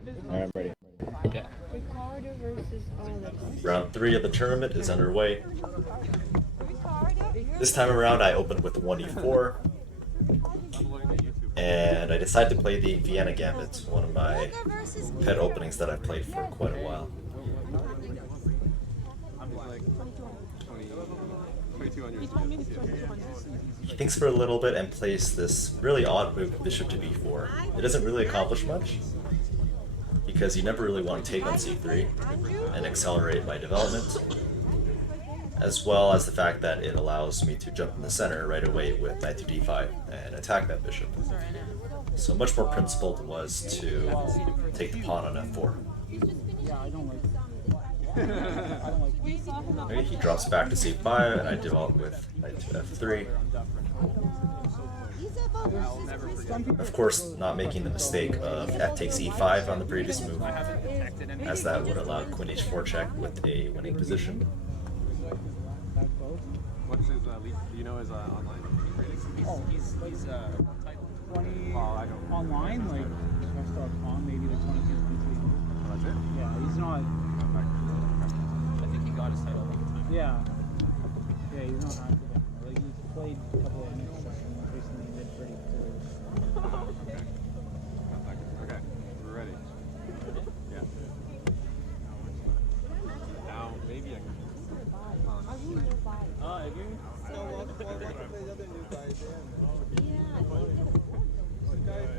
Alright, I'm ready. Yeah. Round 3 of the tournament is underway. This time around I opened with 1e4, and I decided to play the Vienna Gambit, one of my pet openings that I've played for quite a while. He thinks for a little bit and plays this really odd move, bishop to b4. It doesn't really accomplish much, because you never really want to take on c3 and accelerate my development, as well as the fact that it allows me to jump in the center right away with knight to d5 and attack that bishop. So much more principled was to take the pawn on f4. Okay, he drops back to c5 and I develop with knight to f3. Of course, not making the mistake of f takes e5 on the previous move, as that would allow Qe4 check with a winning position. What's his lead? Do you know his online? He's 20 online, like chess.com, maybe like 22, 23. Oh, that's it? Yeah, he's not. I think he got his title all the time. Yeah. Yeah, he's not active anymore. Like, he's played a couple of Nx6 and recently did pretty cool. Okay, we're ready. Yeah. Now, maybe I can. If you still want to play the other new guys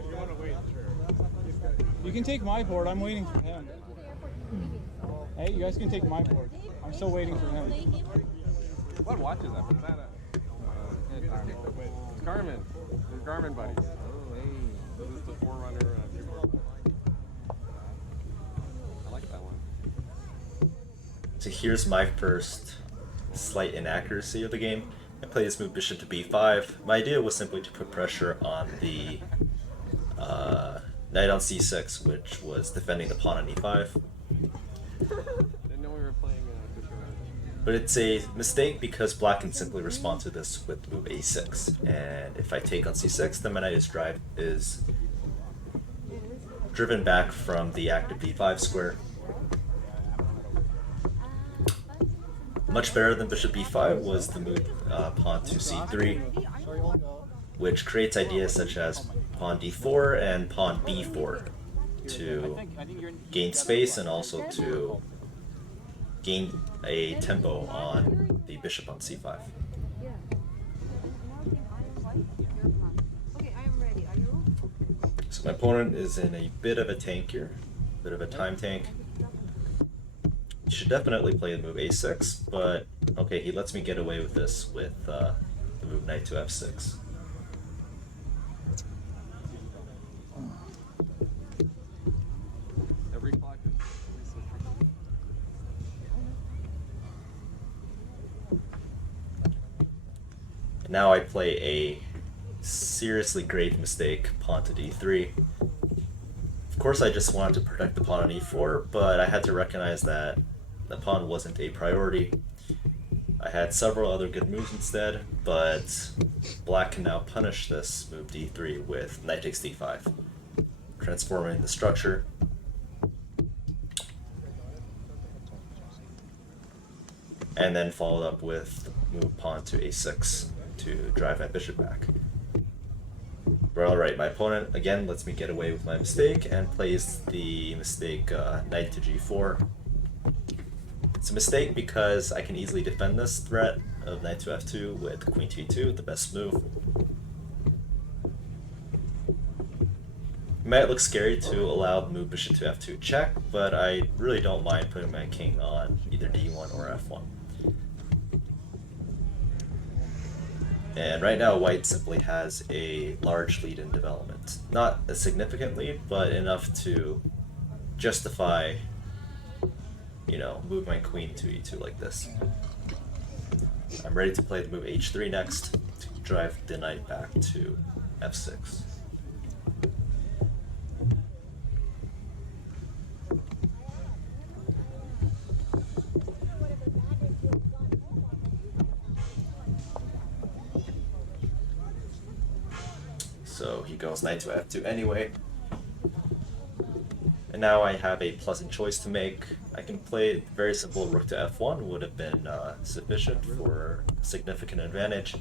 You want to wait, sure. You can take my board. I'm waiting for him. Hey, you guys can take my board. I'm still waiting for him. What watch is that? Is that it's Garmin. They're Garmin buddies. Oh, hey. This is the Forerunner. I like that one. So here's my first slight inaccuracy of the game. I played this move bishop to b5. My idea was simply to put pressure on the knight on c6, which was defending the pawn on e5. Didn't know we were playing bishop. But it's a mistake because black can simply respond to this with move a6. And if I take on c6, then my knight is driven back from the active b5 square. Much better than bishop b5 was the move pawn to c3, which creates ideas such as pawn d4 and pawn b4 to gain space and also to gain a tempo on the bishop on c5. So my opponent is in a bit of a tank here, a bit of a time tank. You should definitely play the move a6, but okay, he lets me get away with this with the move knight to f6. Every clock is Now I play a seriously grave mistake, pawn to d3. Of course I just wanted to protect the pawn on e4, but I had to recognize that the pawn wasn't a priority. I had several other good moves instead, but black can now punish this move d3 with knight takes d5, transforming the structure. And then followed up with move pawn to a6 to drive my bishop back. But alright, my opponent again lets me get away with my mistake and plays the mistake knight to g4. It's a mistake because I can easily defend this threat of knight to f2 with queen to e2, the best move. It might look scary to allow the move bishop to f2 check, but I really don't mind putting my king on either d1 or f1. And right now white simply has a large lead in development. Not a significant lead, but enough to justify, you know, move my queen to e2 like this. I'm ready to play the move h3 next to drive the knight back to f6. So he goes knight to f2 anyway. And now I have a pleasant choice to make. I can play very simple rook to f1 would have been sufficient for significant advantage.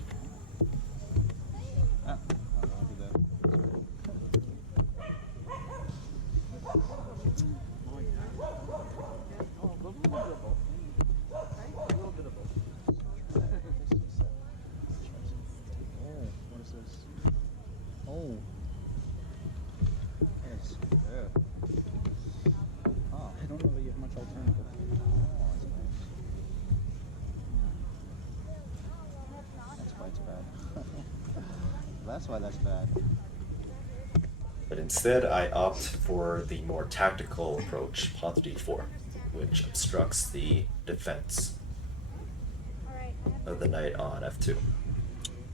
Oh. Yes. Yeah. Oh, I don't know that you have much alternative. That's why it's bad. That's why that's bad. But instead, I opt for the more tactical approach, pawn to d4, which obstructs the defense of the knight on f2.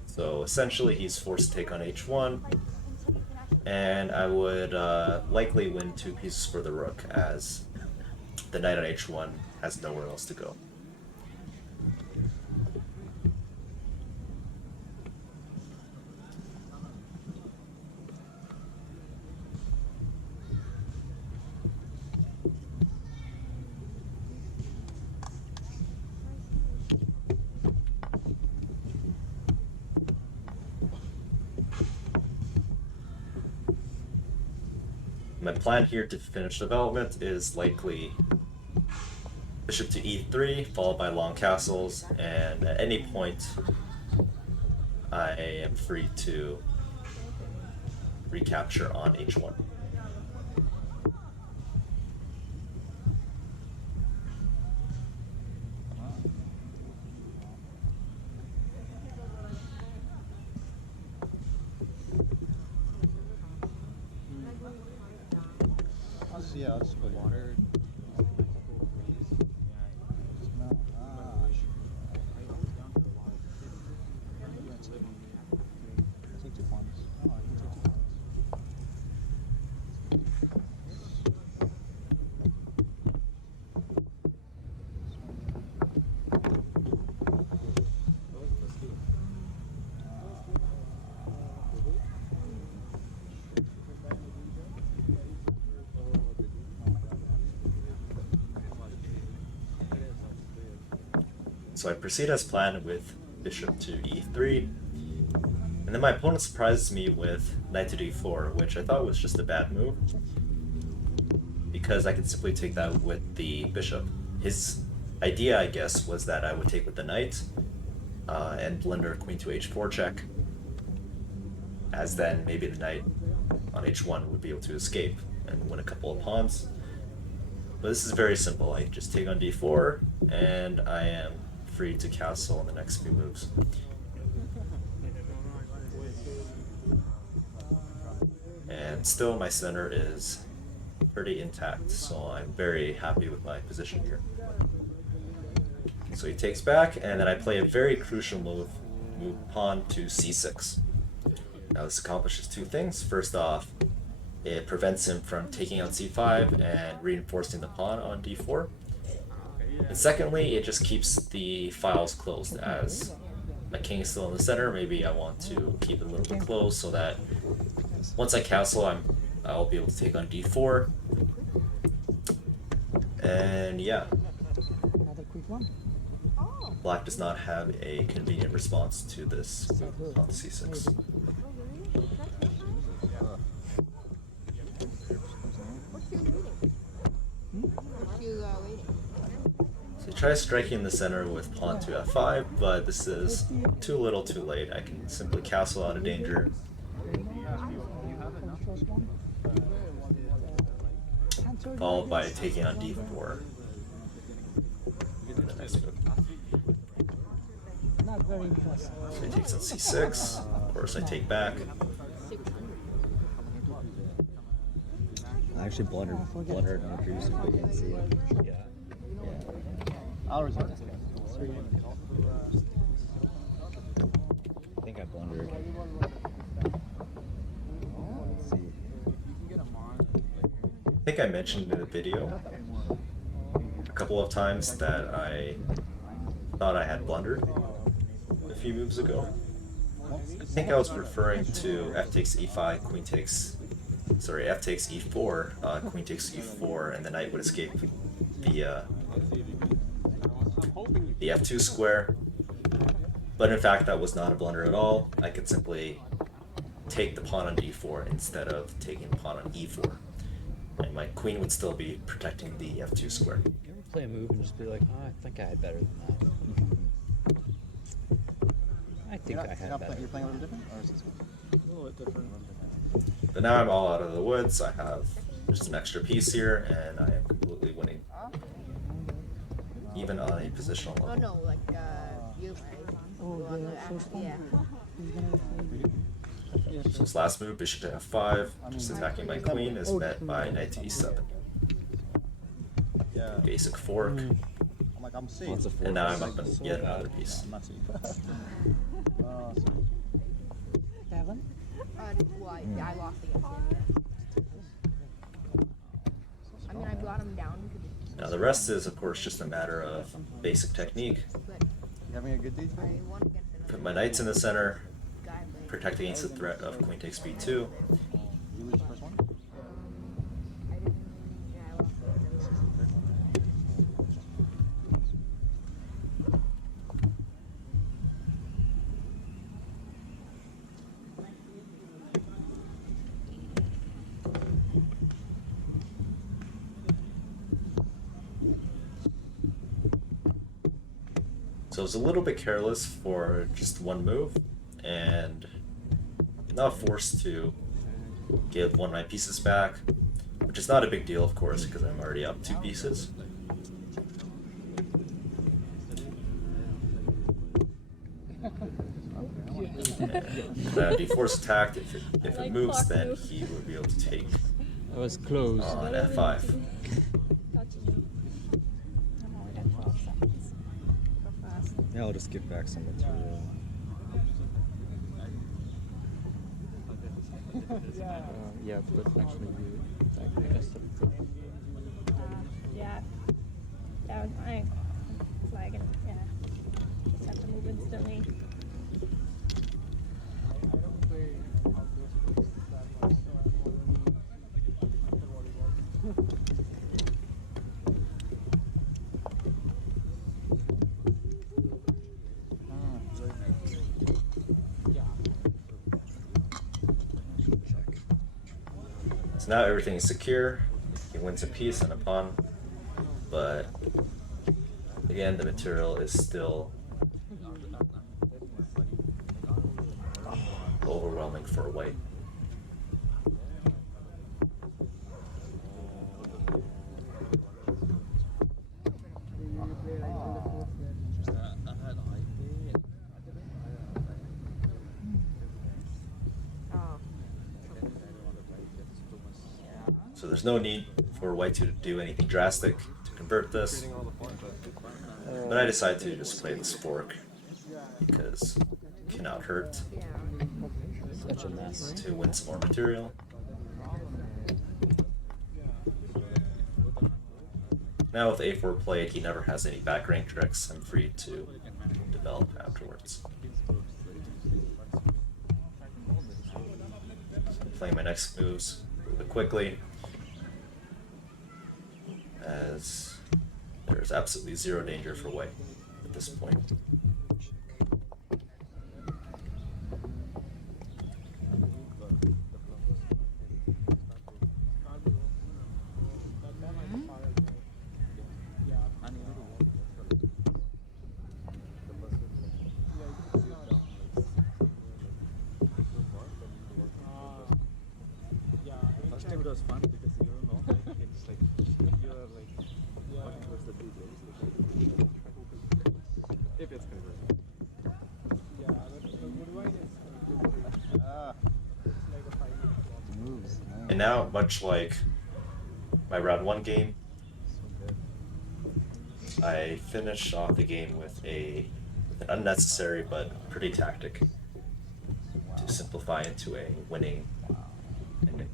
So essentially, he's forced to take on h1, and I would likely win 2 pieces for the rook, as the knight on h1 has nowhere else to go. My plan here to finish development is likely bishop to e3, followed by long castles, and at any point I am free to recapture on h1. Yeah, I'll just put water. No. Take 2 pawns. Oh, I can take 2 pawns. So I proceed as planned with bishop to e3, and then my opponent surprises me with knight to d4, which I thought was just a bad move, because I could simply take that with the bishop. His idea, I guess, was that I would take with the knight and blunder queen to h4 check, as then maybe the knight on h1 would be able to escape and win a couple of pawns. But this is very simple. I just take on d4, and I am free to castle in the next few moves. And still my center is pretty intact, so I'm very happy with my position here. So he takes back, and then I play a very crucial move pawn to c6. Now this accomplishes 2 things. First off, it prevents him from taking on c5 and reinforcing the pawn on d4. And secondly, it just keeps the files closed, as my king is still in the center. Maybe I want to keep it a little bit closed so that once I castle, I'll be able to take on d4. And yeah, Another quick one. black does not have a convenient response to this move on c6. So try striking the center with pawn to f5, but this is too little too late. I can simply castle out of danger. Followed by taking on d4. Not very impressive. So he takes on c6. Of course I take back. I actually blundered on a previous one, but you didn't see it. Yeah. I'll resolve this. I think I blundered. Let's see. I think I mentioned in the video a couple of times that I thought I had blundered a few moves ago. I think I was referring to f takes e5, queen takes sorry, f takes e4, queen takes e4, and the knight would escape the f2 square. But in fact, that was not a blunder at all. I could simply take the pawn on d4 instead of taking the pawn on e4. And my queen would still be protecting the f2 square. You ever play a move and just be like, oh, I think I had better than that. I think I had better. You're playing a little different, or is this good? A little bit different. But now I'm all out of the woods. I have just an extra piece here, and I am completely winning. Even on a positional Oh level. no, like you on the actual, yeah. So this last move, bishop to f5, just attacking my queen, is met by knight to e7. Yeah. Basic fork, I'm like, I'm safe. Lots of and now I'm forks. up in yet another piece. I'm not safe. Well, yeah, I lost against him. I mean, I brought him down. Now the rest is, of course, just a matter of basic technique. But You having a good day today? I won against another Put my knights in the center, guy. But protect against the threat of queen takes b2. You lose the first one? I didn't. Yeah, I lost against him. So I was a little bit careless for just one move, and now forced to give one of my pieces back, which is not a big deal, of course, because I'm already up 2 pieces. Now d4 is attacked. If it moves, then he would be able to take That was close. on f5. Yeah, I'll just give back some material. Yeah, but actually you Yeah, that was my flag, and yeah, just have to move instantly. So now everything is secure. He wins a piece and a pawn, but again, the material is still overwhelming for white. So there's no need for white to do anything drastic to convert this. But I decided to just play this fork because it cannot hurt such a mess. to win some more material. Now with a4 played, he never has any back rank tricks. I'm free to develop afterwards. Playing my next moves a little bit quickly, as there's absolutely zero danger for white at this point. First time it was fun because you don't know. It's like you are like walking towards the bridge. If it's converted. And now, much like my round 1 game, I finish off the game with an unnecessary but pretty tactic to simplify into a winning ending.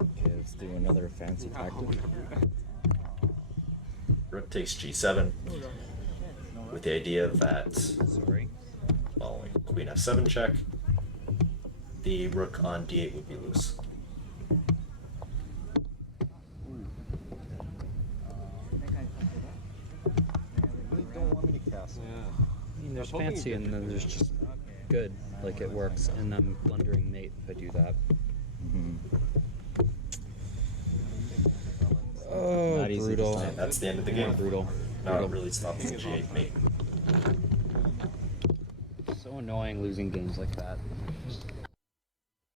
Okay, let's do another fancy tactic. Rook takes g7 with the idea that Sorry. following queen f7 check, the rook on d8 would be loose. You don't want me to cast. I mean, there's I was hoping fancy you and did. then there's just good. Like it works, and I'm blundering mate if I do that. Oh, Not easy to brutal. stop. And that's the end of the game. Brutal. Not Brutal. really stopping the g8 mate. So annoying losing games like that.